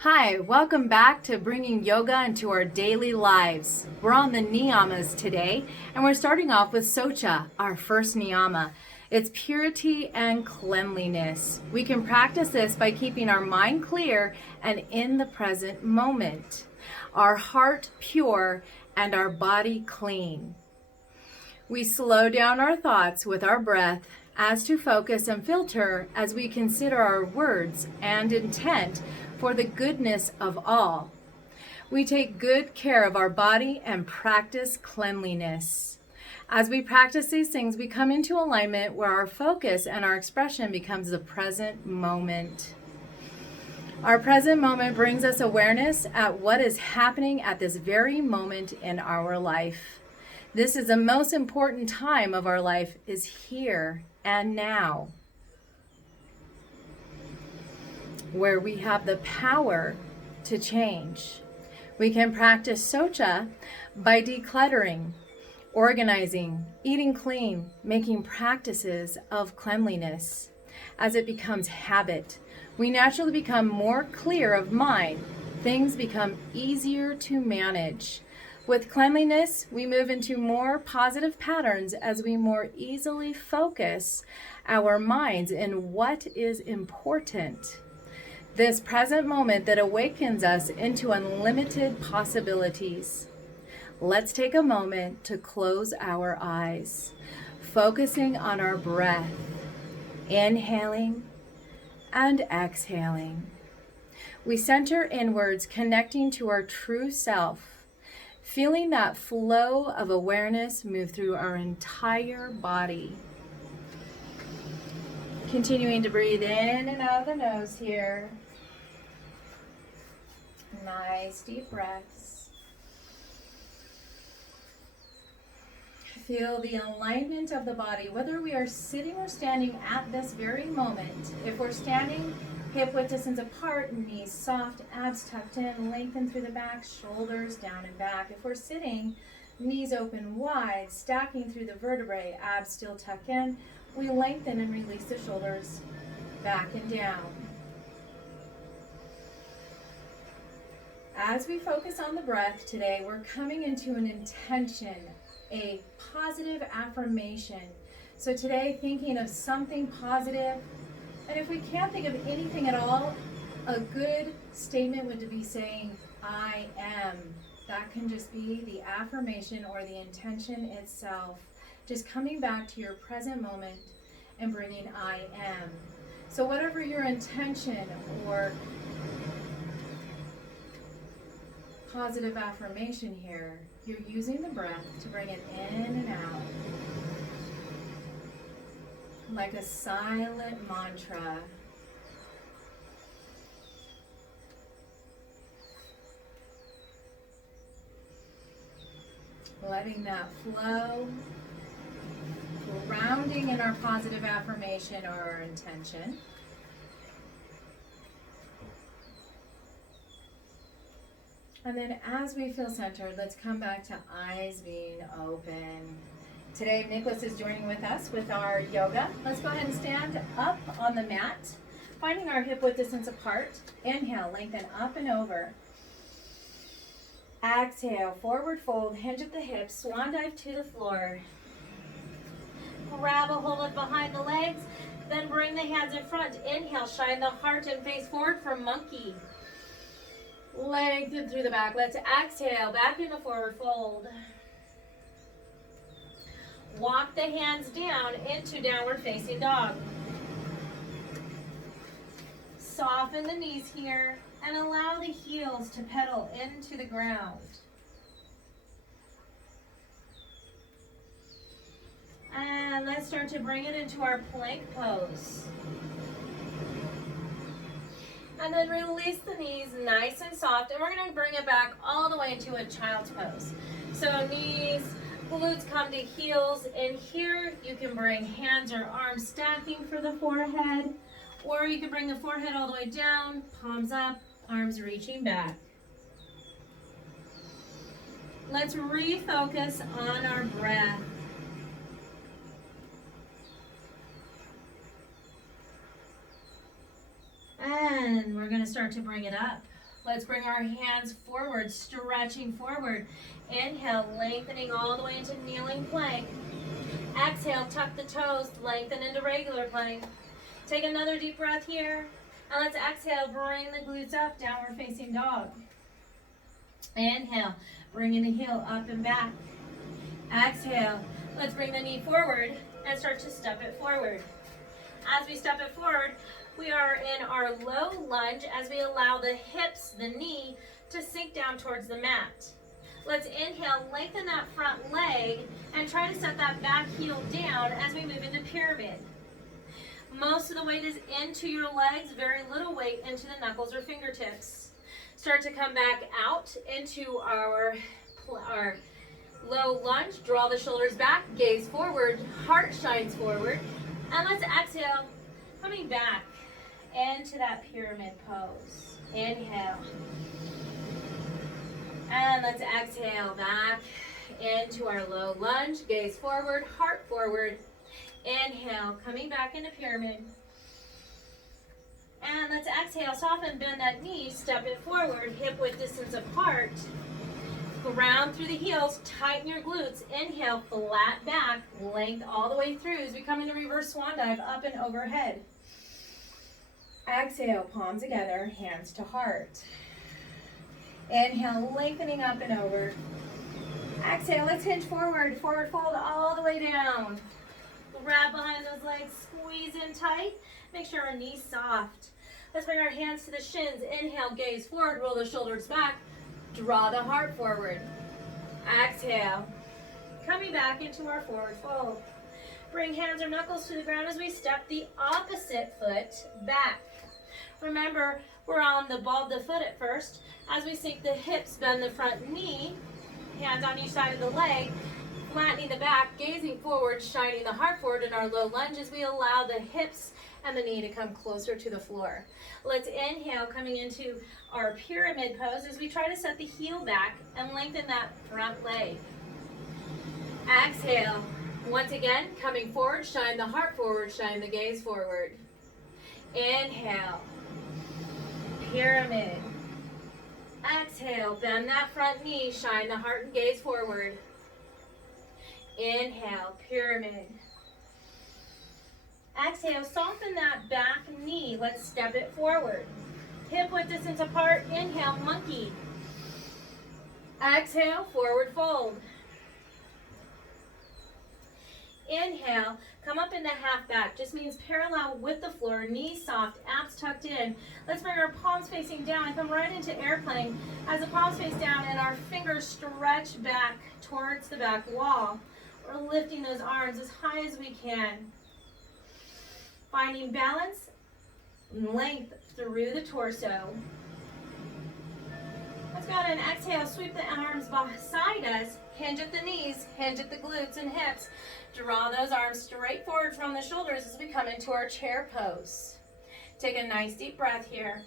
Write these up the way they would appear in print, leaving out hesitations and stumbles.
Hi, welcome back to bringing yoga into our daily lives. We're on the Niyamas today, and we're starting off with Soucha, our first Niyama. It's purity and cleanliness. We can practice this by keeping our mind clear and in the present moment, our heart pure, and our body clean. We slow down our thoughts with our breath as to focus and filter as we consider our words and intent for the goodness of all. We take good care of our body and practice cleanliness. As we practice these things, we come into alignment where our focus and our expression becomes the present moment. Our present moment brings us awareness at what is happening at this very moment in our life. This is the most important time of our life, is here and now, where we have the power to change. We can practice Soucha by decluttering, organizing, eating clean, making practices of cleanliness. As it becomes habit, we naturally become more clear of mind. Things become easier to manage. With cleanliness, we move into more positive patterns as we more easily focus our minds in what is important. This present moment that awakens us into unlimited possibilities. Let's take a moment to close our eyes, focusing on our breath, inhaling and exhaling. We center inwards, connecting to our true self, feeling that flow of awareness move through our entire body. Continuing to breathe in and out of the nose here. Nice deep breaths. Feel the alignment of the body, whether we are sitting or standing at this very moment. If we're standing, hip width distance apart, knees soft, abs tucked in, lengthen through the back, shoulders down and back. If we're sitting, knees open wide, stacking through the vertebrae, abs still tuck in. We lengthen and release the shoulders back and down. As we focus on the breath today, we're coming into an intention, a positive affirmation. So today, thinking of something positive, and if we can't think of anything at all, a good statement would be saying, I am. That can just be the affirmation or the intention itself. Just coming back to your present moment and bringing I am. So whatever your intention or positive affirmation here, you're using the breath to bring it in and out. Like a silent mantra. Letting that flow, grounding in our positive affirmation or our intention. And then as we feel centered, let's come back to eyes being open. Today, Nicholas is joining with us with our yoga. Let's go ahead and stand up on the mat, finding our hip width distance apart. Inhale, lengthen up and over. Exhale, forward fold, hinge at the hips, swan dive to the floor. Grab a hold of behind the legs, then bring the hands in front. Inhale, shine the heart and face forward for monkey. Lengthen through the back. Let's exhale, back into forward fold. Walk the hands down into downward facing dog. Soften the knees here and allow the heels to pedal into the ground. And let's start to bring it into our plank pose. And then release the knees nice and soft, and we're going to bring it back all the way into a child's pose. So knees, glutes come to heels, and here you can bring hands or arms stacking for the forehead, or you can bring the forehead all the way down, palms up, arms reaching back. Let's refocus on our breath. And we're going to start to bring it up. Let's bring our hands forward, stretching forward. Inhale, lengthening all the way into kneeling plank. Exhale, tuck the toes, lengthen into regular plank. Take another deep breath here. And let's exhale, bring the glutes up, downward facing dog. Inhale, bringing the heel up and back. Exhale, let's bring the knee forward and start to step it forward. As we step it forward, we are in our low lunge as we allow the hips, the knee, to sink down towards the mat. Let's inhale, lengthen that front leg, and try to set that back heel down as we move into pyramid. Most of the weight is into your legs, very little weight into the knuckles or fingertips. Start to come back out into our low lunge. Draw the shoulders back, gaze forward, heart shines forward. And let's exhale, coming back into that pyramid pose. Inhale. And let's exhale back into our low lunge. Gaze forward, heart forward. Inhale, coming back into pyramid. And let's exhale, soften, bend that knee, step it forward, hip width distance apart. Ground through the heels, tighten your glutes. Inhale, flat back, length all the way through as we come into reverse swan dive, up and overhead. Exhale, palms together, hands to heart. Inhale, lengthening up and over. Exhale, let's hinge forward, forward fold all the way down. Grab behind those legs, squeeze in tight. Make sure our knees soft. Let's bring our hands to the shins. Inhale, gaze forward, roll the shoulders back. Draw the heart forward. Exhale. Coming back into our forward fold. Bring hands or knuckles to the ground as we step the opposite foot back. Remember, we're on the ball of the foot at first. As we sink the hips, bend the front knee. Hands on each side of the leg. Flattening the back, gazing forward, shining the heart forward in our low lunge as we allow the hips and the knee to come closer to the floor. Let's inhale, coming into our pyramid pose as we try to set the heel back and lengthen that front leg. Exhale. Once again, coming forward, shine the heart forward, shine the gaze forward. Inhale. Pyramid. Exhale, bend that front knee, shine the heart and gaze forward. Inhale, pyramid. Exhale, soften that back knee. Let's step it forward. Hip width distance apart. Inhale, monkey. Exhale, forward fold. Inhale, come up into half back. Just means parallel with the floor, knees soft, abs tucked in. Let's bring our palms facing down and come right into airplane as the palms face down and our fingers stretch back towards the back wall. We're lifting those arms as high as we can. Finding balance and length through the torso. Let's go ahead and exhale, sweep the arms beside us, hinge at the knees, hinge at the glutes and hips. Draw those arms straight forward from the shoulders as we come into our chair pose. Take a nice deep breath here.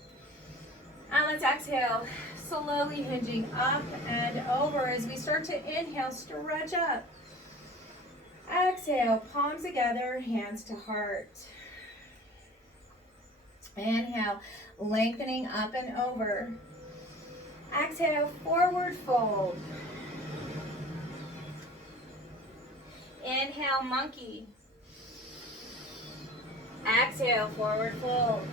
And let's exhale, slowly hinging up and over as we start to inhale, stretch up. Exhale, palms together, hands to heart. Inhale, lengthening up and over. Exhale, forward fold. Inhale, monkey. Exhale, forward fold.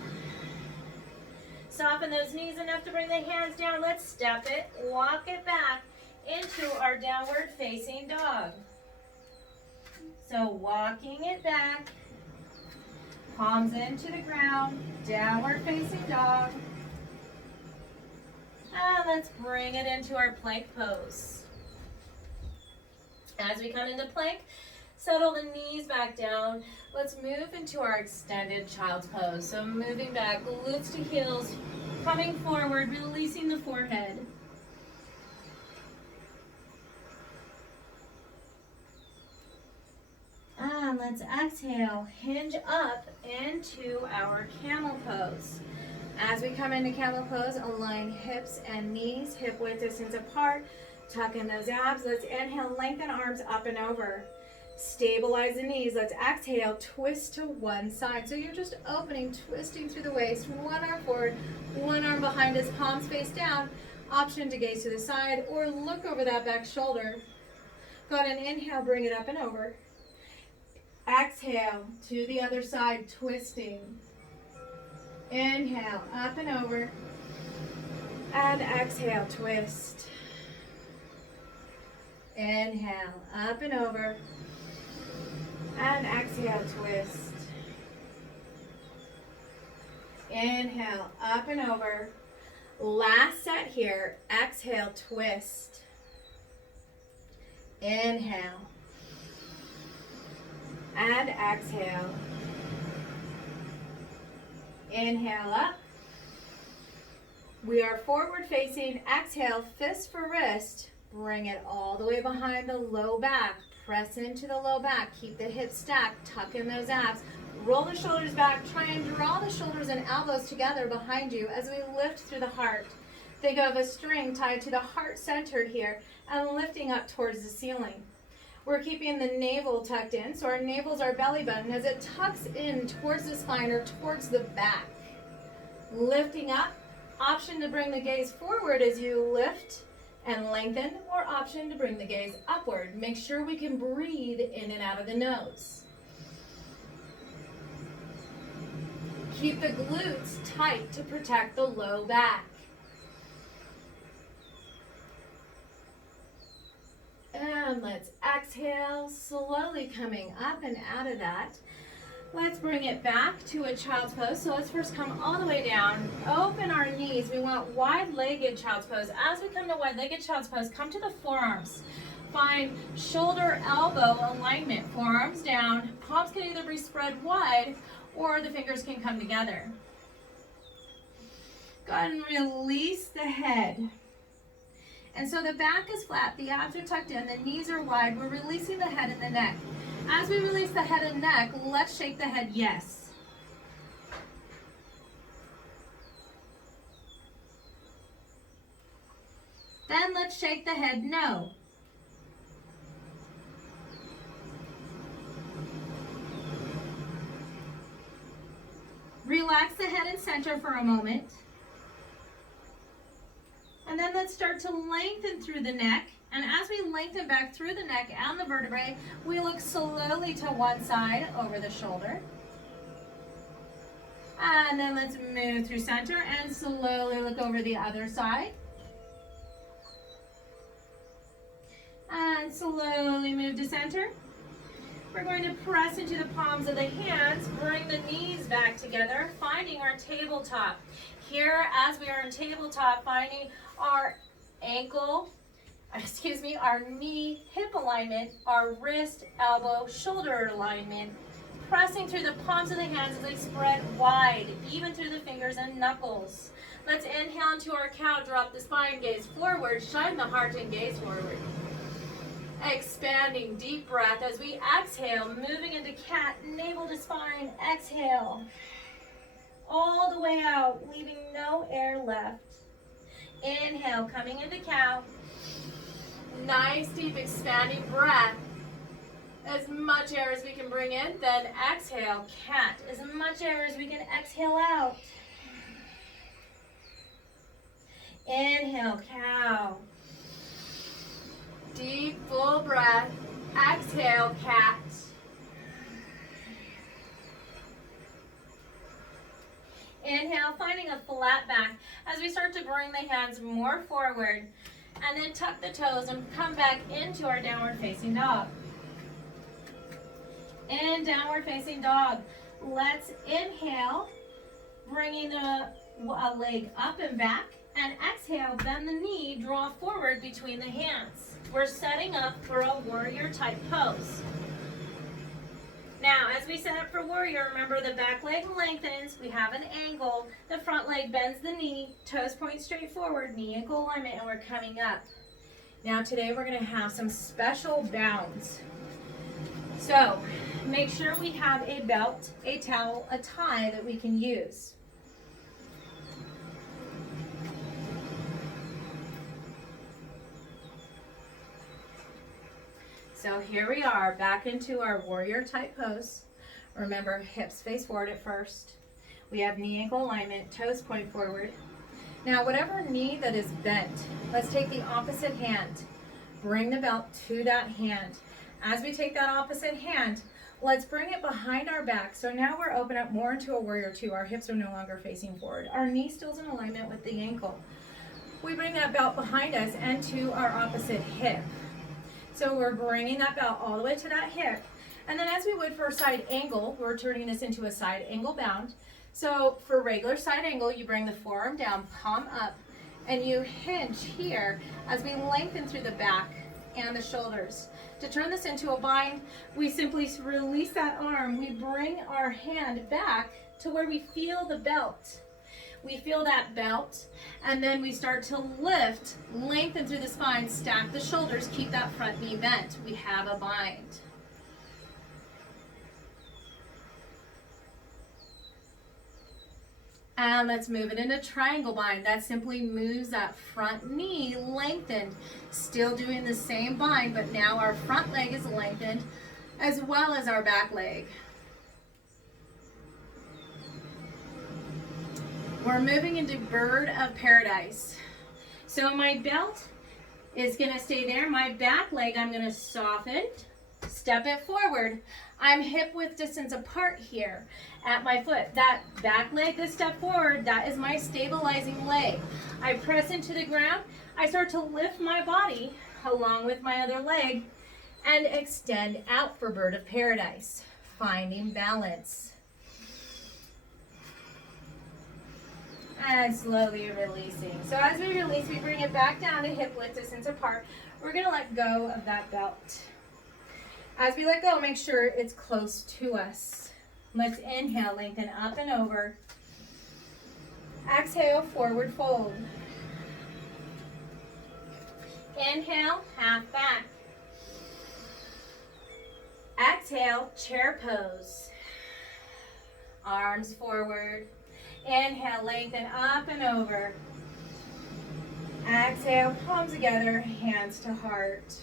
Soften those knees enough to bring the hands down. Let's step it, walk it back into our downward facing dog. So walking it back, palms into the ground, downward facing dog. And let's bring it into our plank pose. As we come into plank, settle the knees back down. Let's move into our extended child's pose. So moving back, glutes to heels, coming forward, releasing the forehead. And let's exhale, hinge up into our camel pose. As we come into camel pose, align hips and knees, hip width distance apart. Tuck in those abs. Let's inhale, lengthen arms up and over. Stabilize the knees. Let's exhale, twist to one side. So you're just opening, twisting through the waist. One arm forward, one arm behind us, palms face down. Option to gaze to the side or look over that back shoulder. Go ahead and inhale, bring it up and over. Exhale to the other side, twisting. Inhale, up and over. And exhale, twist. Inhale, up and over. And exhale, twist. Inhale, up and over. Last set here. Exhale, twist. Inhale. And exhale. Inhale up. We are forward facing. Exhale, fist for wrist. Bring it all the way behind the low back. Press into the low back. Keep the hips stacked. Tuck in those abs. Roll the shoulders back. Try and draw the shoulders and elbows together behind you as we lift through the heart. Think of a string tied to the heart center here and lifting up towards the ceiling. We're keeping the navel tucked in, so our navel's our belly button as it tucks in towards the spine or towards the back. Lifting up. Option to bring the gaze forward as you lift and lengthen, or option to bring the gaze upward. Make sure we can breathe in and out of the nose. Keep the glutes tight to protect the low back. And let's exhale, slowly coming up and out of that. Let's bring it back to a child's pose. So let's first come all the way down, open our knees. We want wide-legged child's pose. As we come to wide-legged child's pose, come to the forearms. Find shoulder elbow alignment, forearms down. Palms can either be spread wide or the fingers can come together. Go ahead and release the head. And so the back is flat, the abs are tucked in, the knees are wide. We're releasing the head and the neck. As we release the head and neck, let's shake the head yes. Then let's shake the head no. Relax the head and center for a moment. And then let's start to lengthen through the neck. And as we lengthen back through the neck and the vertebrae, we look slowly to one side over the shoulder. And then let's move through center and slowly look over the other side. And slowly move to center. We're going to press into the palms of the hands, bring the knees back together, finding our tabletop. Here, as we are in tabletop, finding our our knee, hip alignment, our wrist, elbow, shoulder alignment, pressing through the palms of the hands as they spread wide, even through the fingers and knuckles. Let's inhale into our cow, drop the spine, gaze forward, shine the heart and gaze forward. Expanding, deep breath as we exhale, moving into cat, navel to spine, exhale. All the way out, leaving no air left. Inhale, coming into cow. Nice, deep, expanding breath. As much air as we can bring in, then exhale, cat. As much air as we can exhale out. Inhale, cow. Deep, full breath. Exhale, cat. Inhale, finding a flat back as we start to bring the hands more forward and then tuck the toes and come back into our downward facing dog. In downward facing dog, let's inhale, bringing a leg up and back, and exhale, bend the knee, draw forward between the hands. We're setting up for a warrior type pose. Now, as we set up for warrior, remember the back leg lengthens, we have an angle, the front leg bends the knee, toes point straight forward, knee ankle alignment, and we're coming up. Now today we're going to have some special bounds. So, make sure we have a belt, a towel, a tie that we can use. So here we are, back into our warrior type pose. Remember, hips face forward at first. We have knee ankle alignment, toes point forward. Now, whatever knee that is bent, let's take the opposite hand. Bring the belt to that hand. As we take that opposite hand, let's bring it behind our back. So now we're open up more into a warrior two. Our hips are no longer facing forward. Our knee still's in alignment with the ankle. We bring that belt behind us and to our opposite hip. So we're bringing that belt all the way to that hip. And then as we would for a side angle, we're turning this into a side angle bound. So for regular side angle, you bring the forearm down, palm up, and you hinge here as we lengthen through the back and the shoulders. To turn this into a bind, we simply release that arm. We bring our hand back to where we feel the belt. We feel that belt, and then we start to lift, lengthen through the spine, stack the shoulders, keep that front knee bent. We have a bind. And let's move it into triangle bind. That simply moves that front knee lengthened, still doing the same bind, but now our front leg is lengthened as well as our back leg. We're moving into bird of paradise. So my belt is gonna stay there. My back leg, I'm gonna soften, step it forward. I'm hip width distance apart here at my foot. That back leg, this step forward, that is my stabilizing leg. I press into the ground. I start to lift my body along with my other leg and extend out for bird of paradise, finding balance. And slowly releasing. So as we release, we bring it back down to hip width distance apart. We're gonna let go of that belt. As we let go, make sure it's close to us. Let's inhale, lengthen up and over. Exhale, forward fold. Inhale, half back. Exhale, chair pose. Arms forward. Inhale, lengthen up and over. Exhale, palms together, hands to heart.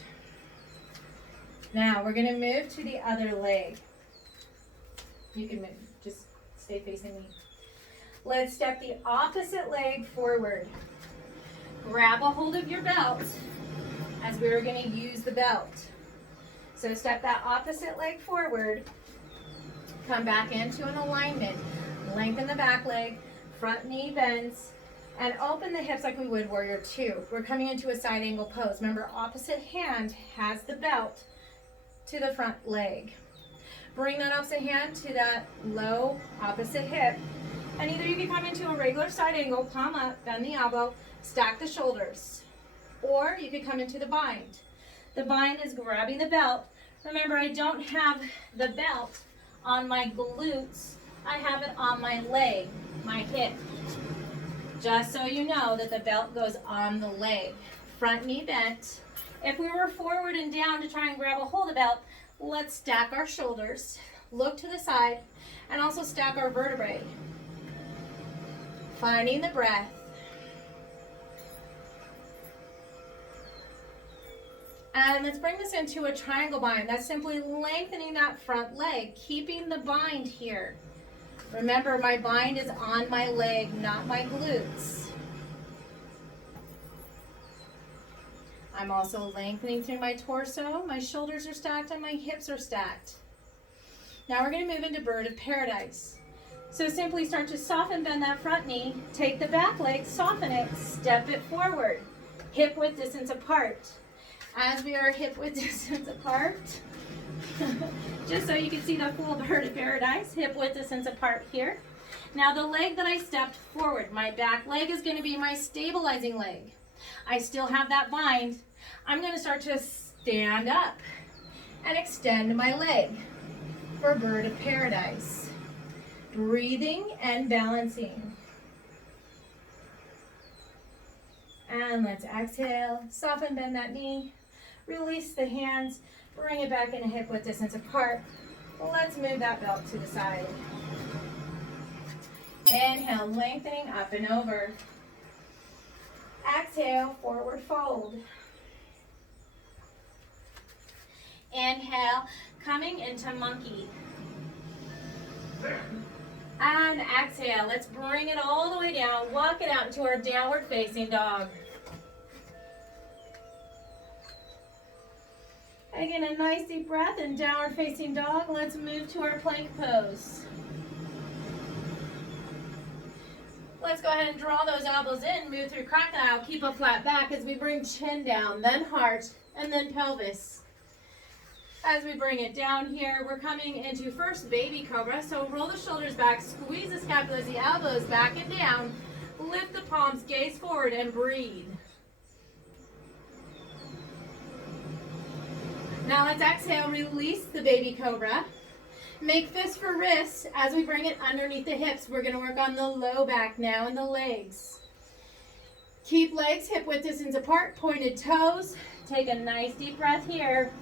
Now we're going to move to the other leg. You can move, just stay facing me. Let's step the opposite leg forward. Grab a hold of your belt as we're going to use the belt. So step that opposite leg forward. Come back into an alignment. Lengthen the back leg, front knee bends, and open the hips like we would warrior two. We're coming into a side angle pose. Remember, opposite hand has the belt to the front leg. Bring that opposite hand to that low opposite hip. And either you can come into a regular side angle, palm up, bend the elbow, stack the shoulders. Or you could come into the bind. The bind is grabbing the belt. Remember, I don't have the belt on my glutes. I have it on my leg, my hip. Just so you know that the belt goes on the leg. Front knee bent. If we were forward and down to try and grab a hold of the belt, let's stack our shoulders, look to the side, and also stack our vertebrae. Finding the breath. And let's bring this into a triangle bind. That's simply lengthening that front leg, keeping the bind here. Remember, my bind is on my leg, not my glutes. I'm also lengthening through my torso. My shoulders are stacked and my hips are stacked. Now we're going to move into bird of paradise. So simply start to soften, bend that front knee, take the back leg, soften it, step it forward, hip width distance apart. As we are hip width distance apart, just so you can see the full bird of paradise, hip width distance apart here. Now the leg that I stepped forward, my back leg is going to be my stabilizing leg. I still have that bind. I'm going to start to stand up and extend my leg for bird of paradise. Breathing and balancing. And let's exhale, soften, bend that knee, release the hands, bring it back in a hip width distance apart. Let's move that belt to the side. Inhale, lengthening up and over. Exhale, forward fold. Inhale, coming into monkey. And exhale. Let's bring it all the way down. Walk it out into our downward facing dog. Again, a nice deep breath in downward facing dog. Let's move to our plank pose. Let's go ahead and draw those elbows in, move through crocodile, keep a flat back as we bring chin down, then heart, and then pelvis. As we bring it down here, we're coming into first baby cobra. So roll the shoulders back, squeeze the scapula, the elbows back and down, lift the palms, gaze forward, and breathe. Now let's exhale, release the baby cobra. Make fist for wrist as we bring it underneath the hips. We're going to work on the low back now and the legs. Keep legs hip width distance apart, pointed toes. Take a nice deep breath here.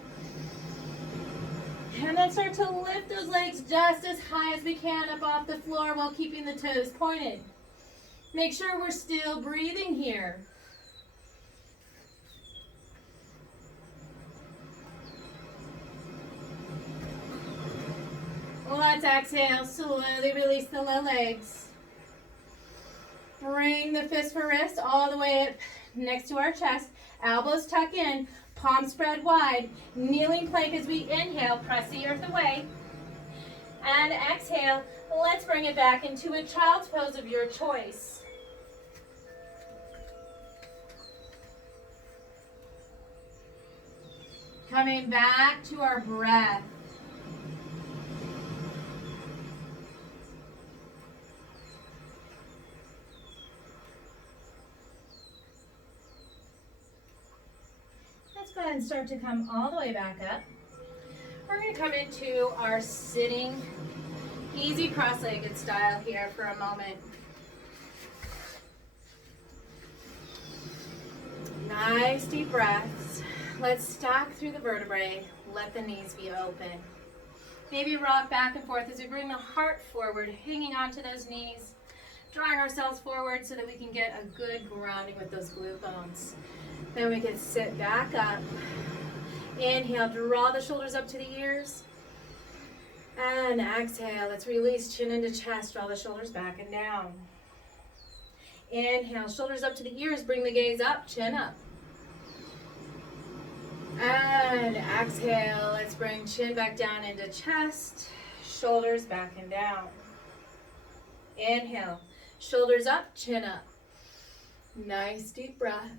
And then start to lift those legs just as high as we can up off the floor while keeping the toes pointed. Make sure we're still breathing here. Let's exhale, slowly release the low legs. Bring the fist for wrist all the way up next to our chest. Elbows tuck in, palms spread wide. Kneeling plank as we inhale, press the earth away. And exhale, let's bring it back into a child's pose of your choice. Coming back to our breath. Let's go ahead and start to come all the way back up. We're going to come into our sitting, easy cross-legged style here for a moment. Nice deep breaths. Let's stack through the vertebrae. Let the knees be open. Maybe rock back and forth as we bring the heart forward, hanging onto those knees. Drawing ourselves forward so that we can get a good grounding with those glute bones. Then we can sit back up. Inhale, draw the shoulders up to the ears. And exhale, let's release chin into chest, draw the shoulders back and down. Inhale, shoulders up to the ears, bring the gaze up, chin up. And exhale, let's bring chin back down into chest, shoulders back and down. Inhale, shoulders up, chin up. Nice deep breath.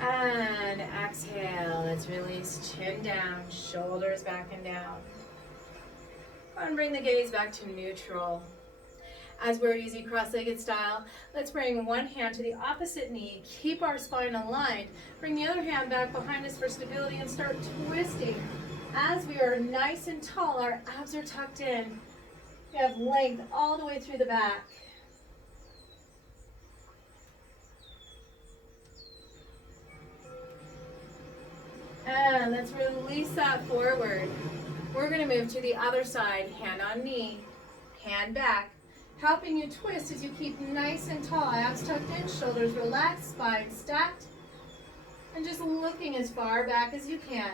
And exhale, let's release chin down, shoulders back and down. And bring the gaze back to neutral. As we're easy cross-legged style, let's bring one hand to the opposite knee, keep our spine aligned. Bring the other hand back behind us for stability and start twisting. As we are nice and tall, our abs are tucked in. We have length all the way through the back. And let's release that forward. We're going to move to the other side, hand on knee, hand back, helping you twist as you keep nice and tall, abs tucked in, shoulders relaxed, spine stacked, and just looking as far back as you can.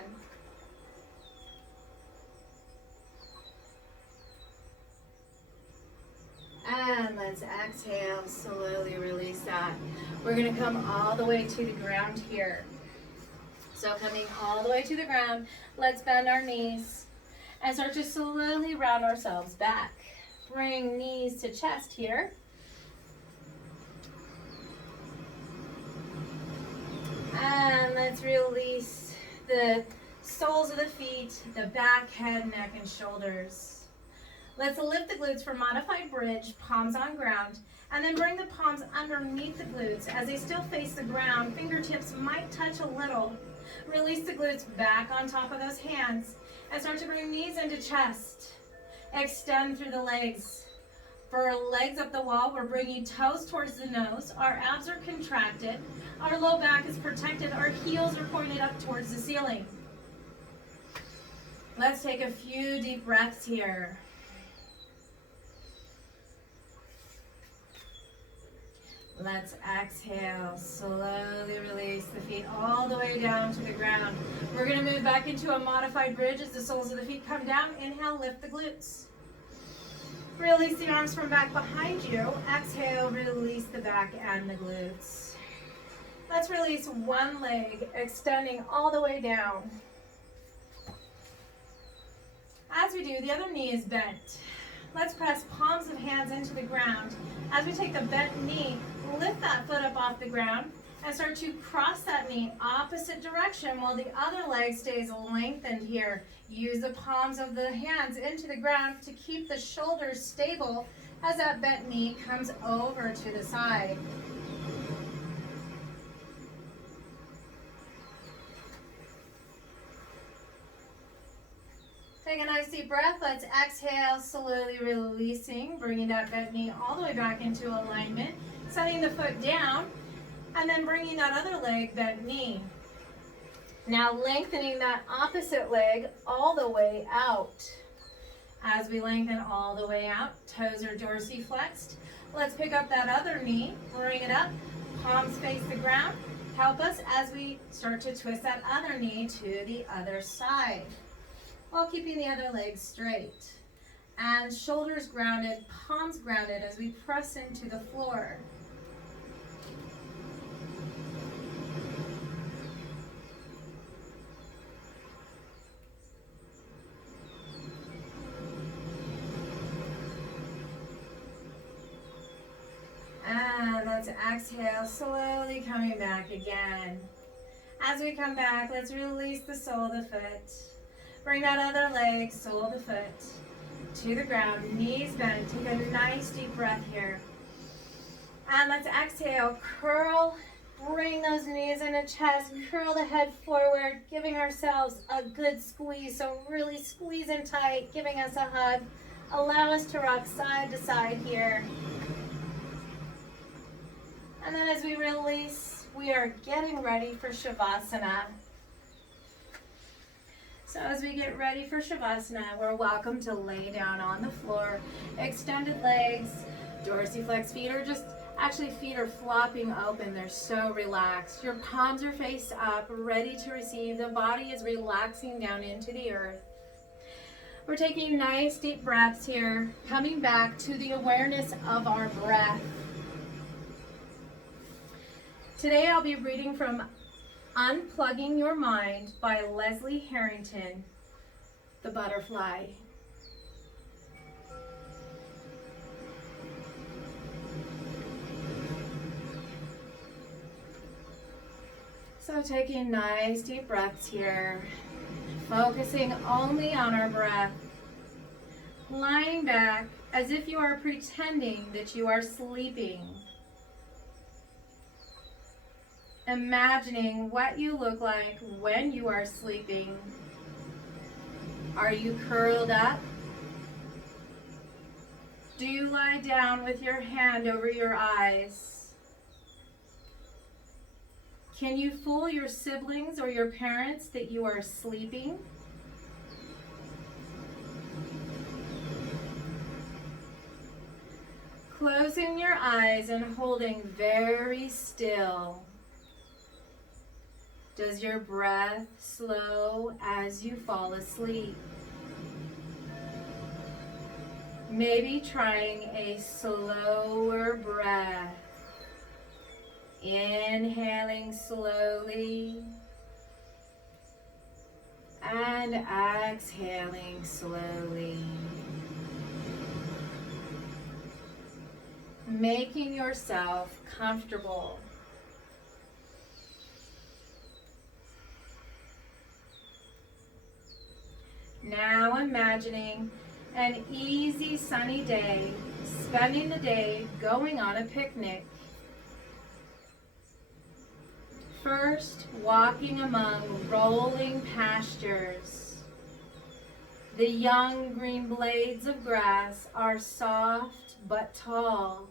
And let's exhale, slowly release that. We're going to come all the way to the ground here. So coming all the way to the ground, let's bend our knees and start to slowly round ourselves back. Bring knees to chest here. And let's release the soles of the feet, the back, head, neck, and shoulders. Let's lift the glutes for modified bridge, palms on ground, and then bring the palms underneath the glutes. As they still face the ground, fingertips might touch a little. Release the glutes back on top of those hands and start to bring knees into chest. Extend through the legs. For our legs up the wall, we're bringing toes towards the nose. Our abs are contracted. Our low back is protected. Our heels are pointed up towards the ceiling. Let's take a few deep breaths here. Let's exhale, slowly release the feet all the way down to the ground. We're going to move back into a modified bridge as the soles of the feet come down. Inhale, lift the glutes. Release the arms from back behind you. Exhale, release the back and the glutes. Let's release one leg, extending all the way down. As we do, the other knee is bent. Let's press palms of hands into the ground. As we take the bent knee, lift that foot up off the ground and start to cross that knee opposite direction while the other leg stays lengthened here. Use the palms of the hands into the ground to keep the shoulders stable as that bent knee comes over to the side. Take a nice deep breath. Let's exhale, slowly releasing, bringing that bent knee all the way back into alignment, setting the foot down, and then bringing that other leg, bent knee. Now lengthening that opposite leg all the way out. As we lengthen all the way out, toes are dorsiflexed. Let's pick up that other knee, bring it up, palms face the ground. Help us as we start to twist that other knee to the other side, while keeping the other leg straight. And shoulders grounded, palms grounded as we press into the floor. And let's exhale, slowly coming back again. As we come back, let's release the sole of the foot. Bring that other leg, sole of the foot, to the ground, knees bent. Take a nice deep breath here. And let's exhale, curl, bring those knees into chest, curl the head forward, giving ourselves a good squeeze. So really squeeze in tight, giving us a hug. Allow us to rock side to side here. And then as we release, we are getting ready for Savasana. So as we get ready for Savasana, we're welcome to lay down on the floor, extended legs, dorsiflex feet, or just actually feet are flopping open. They're so relaxed. Your palms are faced up, ready to receive. The body is relaxing down into the earth. We're taking nice deep breaths here, coming back to the awareness of our breath. Today I'll be reading from Unplugging Your Mind by Leslie Harrington, The Butterfly. So taking nice deep breaths here, focusing only on our breath, lying back as if you are pretending that you are sleeping. Imagining what you look like when you are sleeping. Are you curled up? Do you lie down with your hand over your eyes? Can you fool your siblings or your parents that you are sleeping? Closing your eyes and holding very still. Does your breath slow as you fall asleep? Maybe trying a slower breath. Inhaling slowly and exhaling slowly. Making yourself comfortable. Now imagining an easy sunny day, spending the day going on a picnic. First, walking among rolling pastures. The young green blades of grass are soft but tall.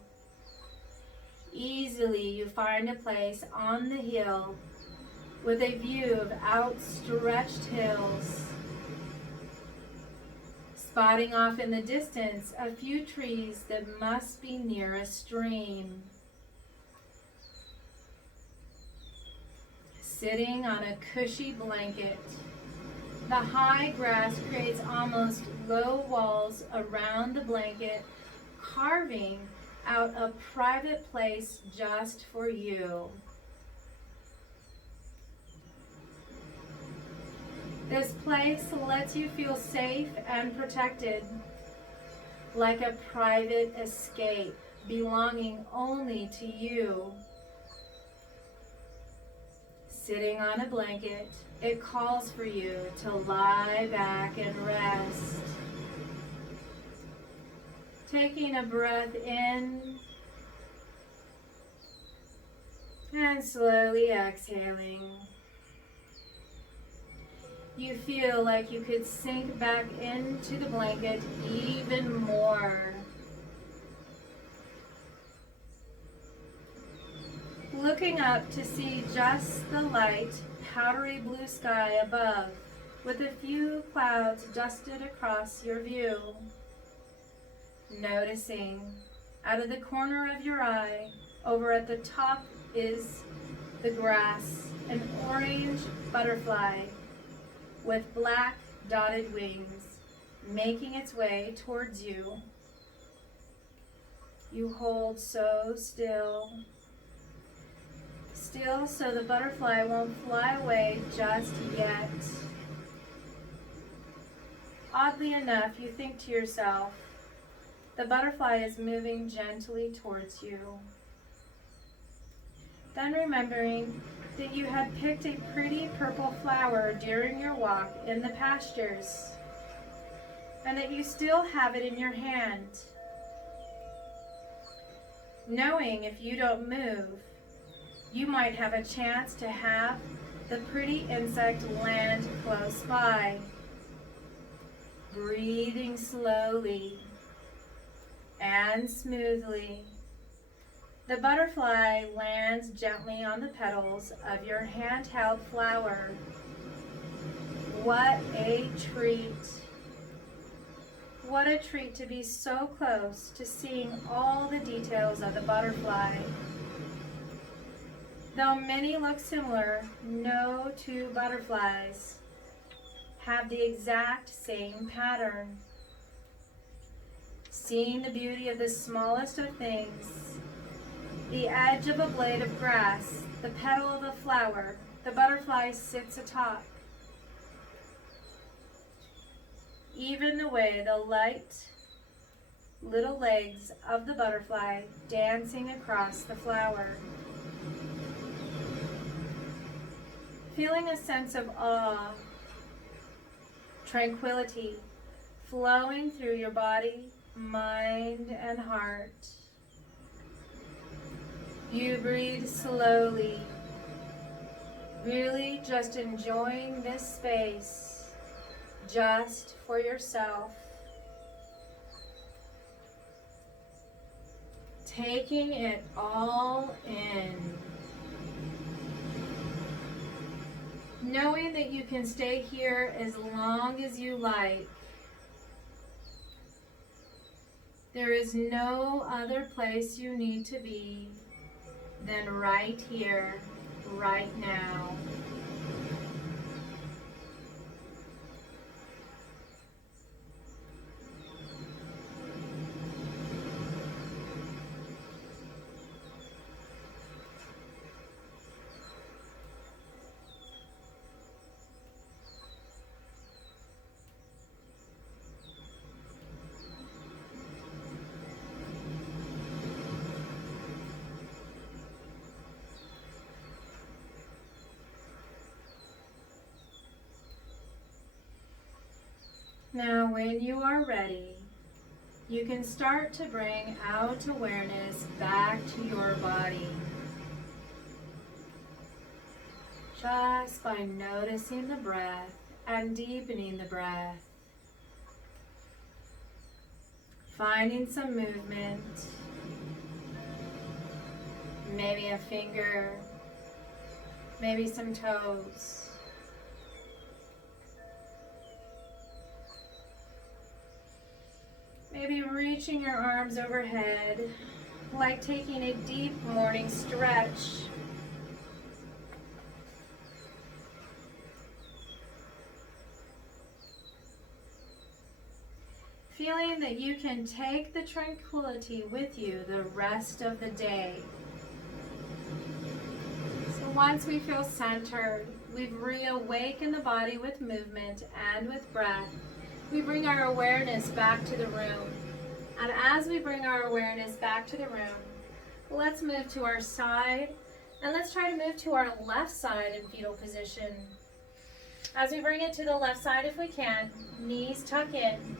Easily you find a place on the hill with a view of outstretched hills. Spotting off in the distance a few trees that must be near a stream. sitting on a cushy blanket. The high grass creates almost low walls around the blanket, carving out a private place just for you. This place lets you feel safe and protected, like a private escape belonging only to you. Sitting on a blanket, it calls for you to lie back and rest. Taking a breath in and slowly exhaling. You feel like you could sink back into the blanket even more. Looking up to see just the light, powdery blue sky above, with a few clouds dusted across your view. Noticing, out of the corner of your eye, over at the top is the grass, an orange butterfly with black dotted wings, making its way towards you. You hold so still so the butterfly won't fly away just yet. Oddly enough, you think to yourself, the butterfly is moving gently towards you. Then remembering that you had picked a pretty purple flower during your walk in the pastures, and that you still have it in your hand. Knowing if you don't move, you might have a chance to have the pretty insect land close by. Breathing slowly and smoothly, the butterfly lands gently on the petals of your handheld flower. What a treat! What a treat to be so close to seeing all the details of the butterfly. Though many look similar, no two butterflies have the exact same pattern. Seeing the beauty of the smallest of things, the edge of a blade of grass, the petal of a flower, the butterfly sits atop. Even the way the light little legs of the butterfly dancing across the flower. Feeling a sense of awe, tranquility flowing through your body, mind, and heart. You breathe slowly, really just enjoying this space, just for yourself. Taking it all in. Knowing that you can stay here as long as you like. There is no other place you need to be than right here, right now. Now, when you are ready, you can start to bring out awareness back to your body. Just by noticing the breath and deepening the breath. Finding some movement, maybe a finger, maybe some toes. Maybe reaching your arms overhead, like taking a deep morning stretch. feeling that you can take the tranquility with you the rest of the day. So once we feel centered, we've reawakened the body with movement and with breath. We bring our awareness back to the room. And as we bring our awareness back to the room, let's move to our side, and let's try to move to our left side in fetal position. As we bring it to the left side, if we can, knees tuck in,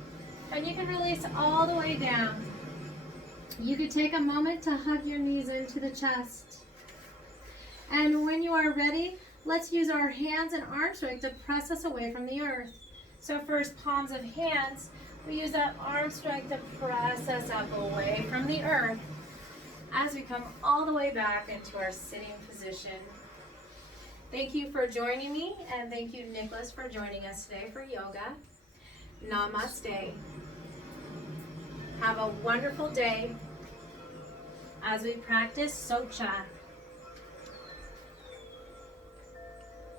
and you can release all the way down. You could take a moment to hug your knees into the chest. And when you are ready, let's use our hands and arm strength to press us away from the earth. So first, palms of hands, we use that arm strength to press us up away from the earth as we come all the way back into our sitting position. Thank you for joining me, and thank you, Nicholas, for joining us today for yoga. Namaste. Have a wonderful day as we practice Soucha.